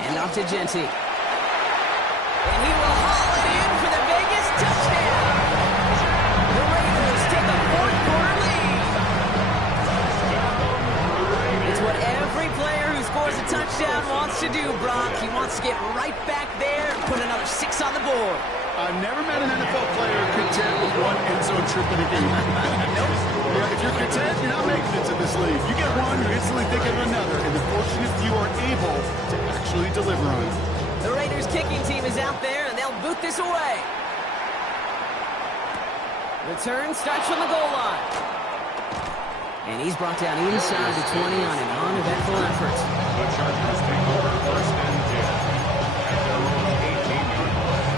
And off to Genti. And he will haul it in for the Vegas touchdown. The Raiders take a fourth-quarter lead. It's what every player who scores a touchdown wants to do, Brock. He wants to get right back there and put another 6 on the board. I've never met an NFL player content with one end zone trip in a game. Nope. If you're content, you're not making it to this league. You get one, you're instantly thinking of another, and the fortunate few are able to actually deliver on it. The Raiders kicking team is out there, and they'll boot this away. Return starts from the goal line. And he's brought down inside the 20 on an uneventful effort. The Chargers take over first and 10 at their own 18-yard line.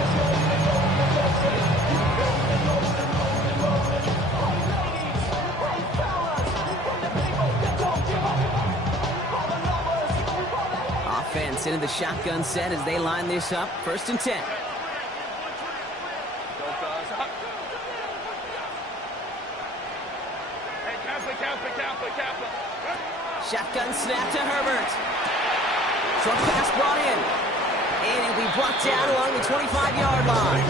Offense into the shotgun set as they line this up. First and 10. Shotgun snap to Herbert. Short pass brought in. And it'll be brought down along the 25-yard line.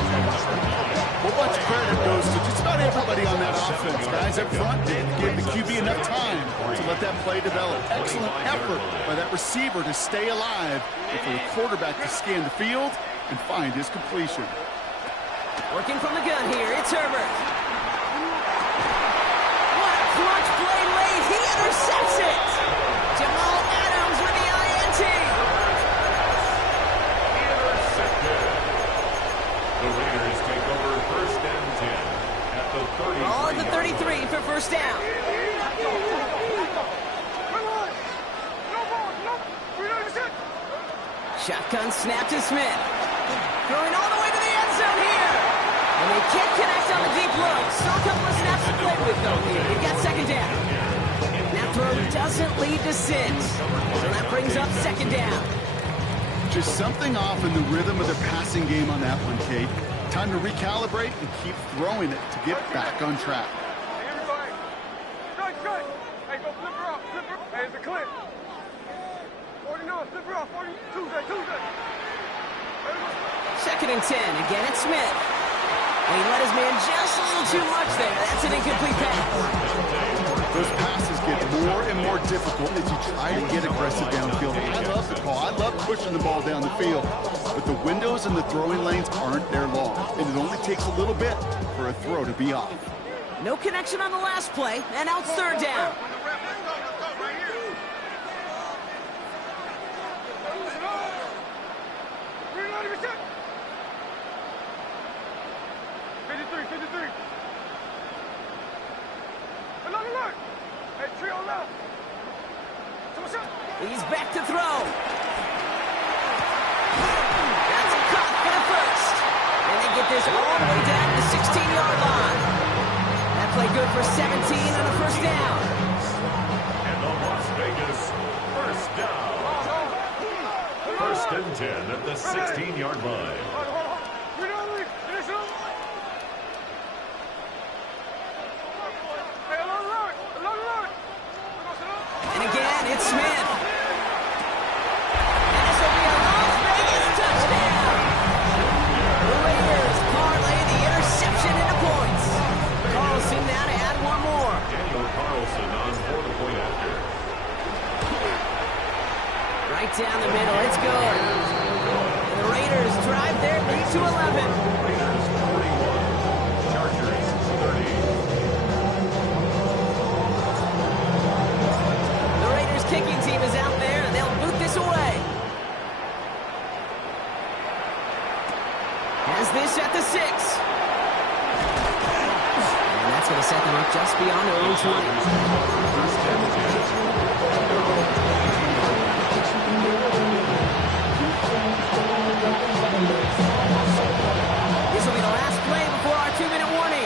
Well, much credit goes to just about everybody on that offense. Guys up front didn't give the QB enough time to let that play develop. Excellent effort by that receiver to stay alive and for the quarterback to scan the field and find his completion. Working from the gun here, it's Herbert. What a clutch play late. He intercepts it. Jamal Adams with the INT. Intercepted. The Raiders take over first and 10 at the 33. All at the 33 for first down. Shotgun snap to Smith. Throwing all the way to the end zone here. And they can't connect on the deep look. Still a couple of snaps to play with, though. They've got second down. That throw doesn't lead to six. So that brings up second down. Just something off in the rhythm of their passing game on that one, Kate. Time to recalibrate and keep throwing it to get back on track. Hey, go flip her off. Flip her. Hey, it's a clip. 49, flip her off. 40, Tuesday. Second and 10. Again, it's Smith. And he let his man just a little too much there. That's an incomplete pass. Those passes get more and more difficult as you try to get aggressive downfield. I love the call. I love pushing the ball down the field. But the windows in the throwing lanes aren't there long. And it only takes a little bit for a throw to be off. No connection on the last play. And now it's third down. He's back to throw. That's a cut for the first. And they get this all the way down to the 16-yard line. That play good for 17 on a first down. And the Las Vegas first down. First and 10 at the 16-yard line. And again, it's Smith. And this will be a Las Vegas touchdown. The Raiders parlay the interception into points. Carlson now to add one more. Daniel Carlson on for the point after. Right down the middle, it's good. And the Raiders drive their lead to 11. Raiders 41, Chargers 30. Kicking team is out there, and they'll boot this away. Has this at the 6. And that's going to set them up just beyond their own 20. This will be the last play before our 2-minute warning.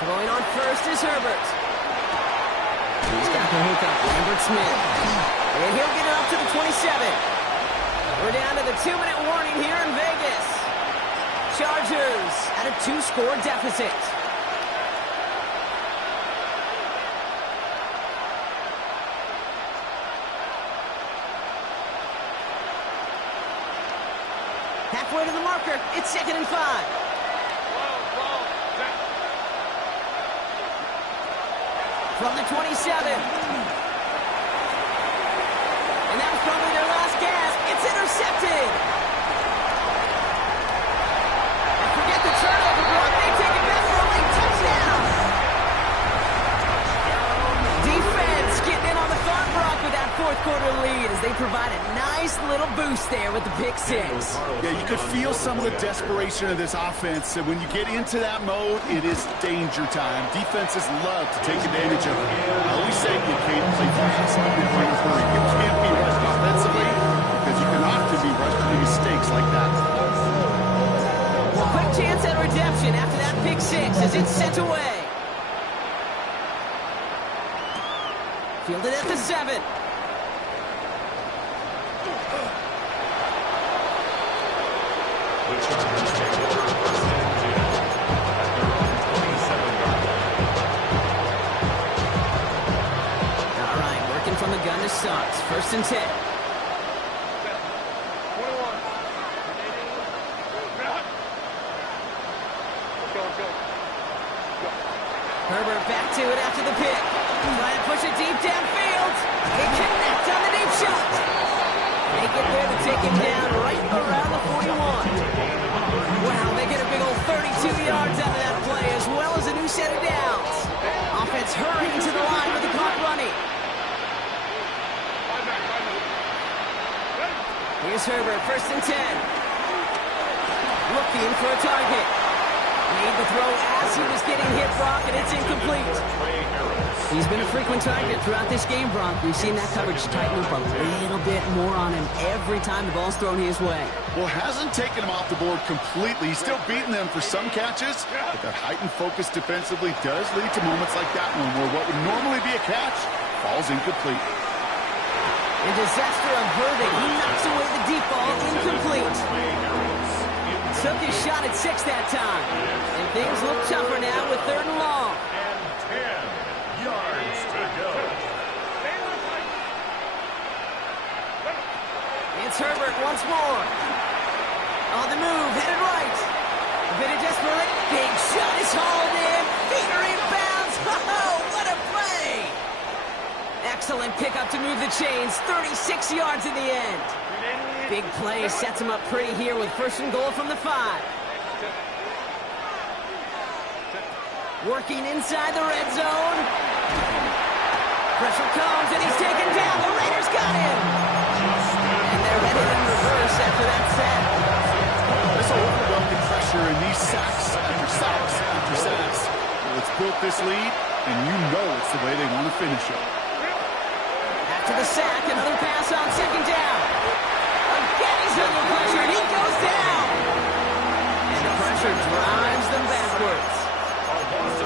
Throwing on first is Herbert. He's got the hookup, Lambert Smith. And he'll get it up to the 27. We're down to the 2-minute warning here in Vegas. Chargers at a 2-score deficit. Halfway to the marker, it's 2nd and 5. From the 27. And that was probably their last gasp. It's intercepted. And forget the turnover, Brock. They take it back for a late touchdown. Defense getting in on the fun, Brock, with that fourth-quarter lead as they provide a nice little boost there with the pick 6. Yeah, you could feel some of the desperation of this offense. And when you get into that mode, it is danger time. Defenses love to take advantage of it. I always say you can't play fast. You can't be rushed offensively because you can often be rushed into mistakes like that. Well, quick chance at redemption after that pick 6 as it's sent away. Fielded at the 7. The Chargers take over 1st and 10 at their own 27-yard line. All right, working from the gun to start. 1st and 10. Herbert back to it after the pick. Trying to push it deep downfield. They connect on the deep shot. They get there to take him down right around the 41. Wow, they get a big old 32 yards out of that play as well as a new set of downs. Offense hurrying to the line with the clock running. Here's Herbert, 1st and 10. Looking for a target. Made the throw as he was getting hit, Brock, and it's incomplete. He's been a frequent target throughout this game, Brock. We've seen that coverage tighten up a little bit more on him every time the ball's thrown his way. Well, hasn't taken him off the board completely. He's still beating them for some catches, but that heightened focus defensively does lead to moments like that one where what would normally be a catch falls incomplete. A disaster averted. He knocks away the deep ball, incomplete. Took his shot at 6 that time. And things look tougher now with 3rd and long. And 10 yards to go. It's Herbert once more. On the move, headed right. A bit of desperation. Big shot is hauled in. Feet are in bounds. Oh, what a play. Excellent pickup to move the chains. 36 yards in the end. Big play sets him up pretty here with 1st and goal from the 5. Working inside the red zone. Pressure comes and he's taken down. The Raiders got him. And they're headed in reverse after that sack. This overwhelming pressure and these sacks after sacks after sacks. Well, it's built this lead, and you know it's the way they want to finish it. After the sack, another pass on 2nd down. Again, he's under pressure, and he goes down. And the pressure drives them backwards.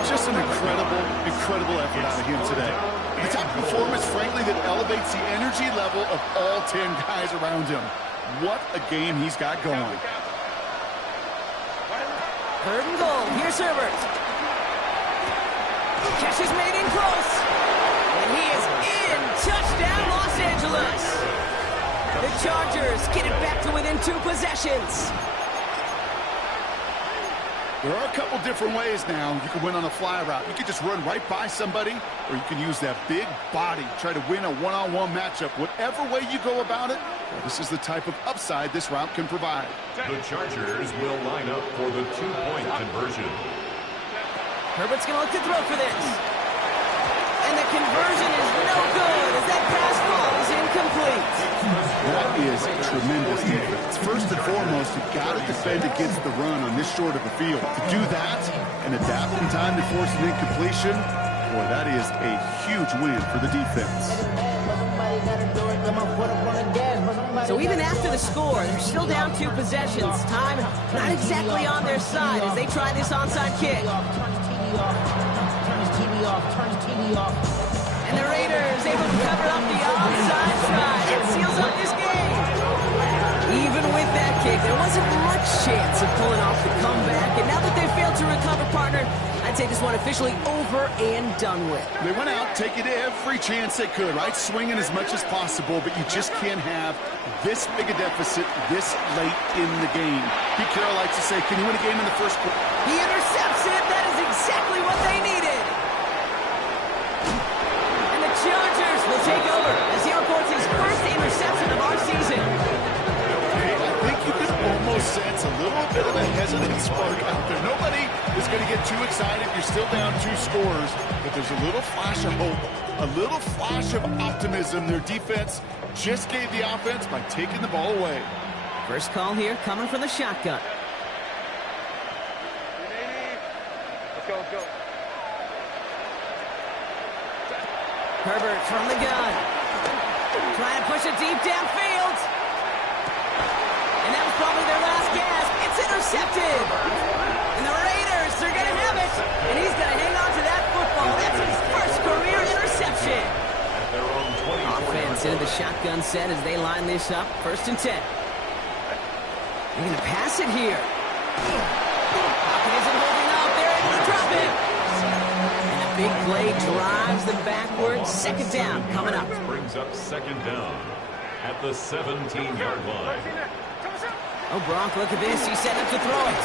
Just an incredible effort out of him today. The type of performance, frankly, that elevates the energy level of all 10 guys around him. What a game he's got going. 3rd and goal. Here's Herbert. Catch is made in close. And he is in. Touchdown, Los Angeles. The Chargers get it back to within 2 possessions. There are a couple different ways now. You can win on a fly route. You can just run right by somebody, or you can use that big body, try to win a one-on-one matchup. Whatever way you go about it, well, this is the type of upside this route can provide. The Chargers will line up for the 2-point conversion. Herbert's going to look to throw for this. And the conversion is no good as that pass falls incomplete. incomplete. That is tremendous defense. First and foremost, you've got to defend against the run on this short of a field. To do that and adapt in time to force an incompletion, boy, that is a huge win for the defense. So even after the score, they're still down 2 possessions. Time not exactly on their side as they try this onside kick. And the Raiders able to cover up the onside try. It seals up this game. Even with that kick, there wasn't much chance of pulling off the comeback. And now that they failed to recover, partner, I'd say this one officially over and done with. They went out taking every chance they could, right? Swinging as much as possible, but you just can't have this big a deficit this late in the game. Pete Carroll likes to say, can you win a game in the first quarter? He intercepts it. That is exactly what they needed. And the Chargers will take over as he reports his first interception of our season. I think you can almost sense a little bit of a hesitant spark out there. Nobody is going to get too excited. You're still down 2 scores, but there's a little flash of hope, a little flash of optimism. Their defense just gave the offense by taking the ball away. First call here coming from the shotgun. Let's go. Herbert from the gun. Trying to push it deep downfield. And that was probably their last gasp. It's intercepted. And the Raiders are going to have it. And he's going to hang on to that football. That's his first career interception. Offense into the shotgun set as they line this up. 1st and 10. They're going to pass it here. Pocket isn't holding up. They're able to drop it. And a big play drives them backwards. 2nd down coming up. Brings up 2nd down at the 17-yard line. Oh, Gronk, look at this. He's set up to throw it.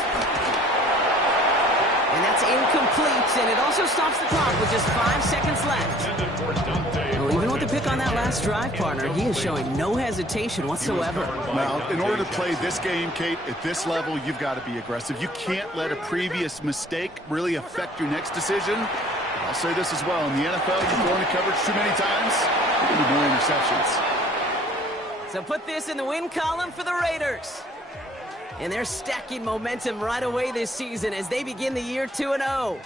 And that's incomplete, and it also stops the clock with just 5 seconds left. Well, even with the pick on that last drive, partner, he is showing no hesitation whatsoever. Now, in order to play this game, Kate, at this level, you've got to be aggressive. You can't let a previous mistake really affect your next decision. I'll say this as well. In the NFL, you've thrown to coverage too many times, you're going to be more interceptions. So put this in the win column for the Raiders. And they're stacking momentum right away this season as they begin the year 2-0.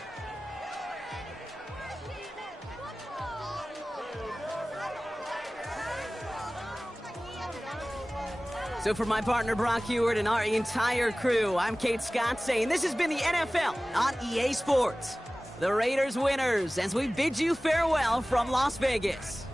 So for my partner Brock Huard and our entire crew, I'm Kate Scott saying this has been the NFL on EA Sports. The Raiders winners as we bid you farewell from Las Vegas.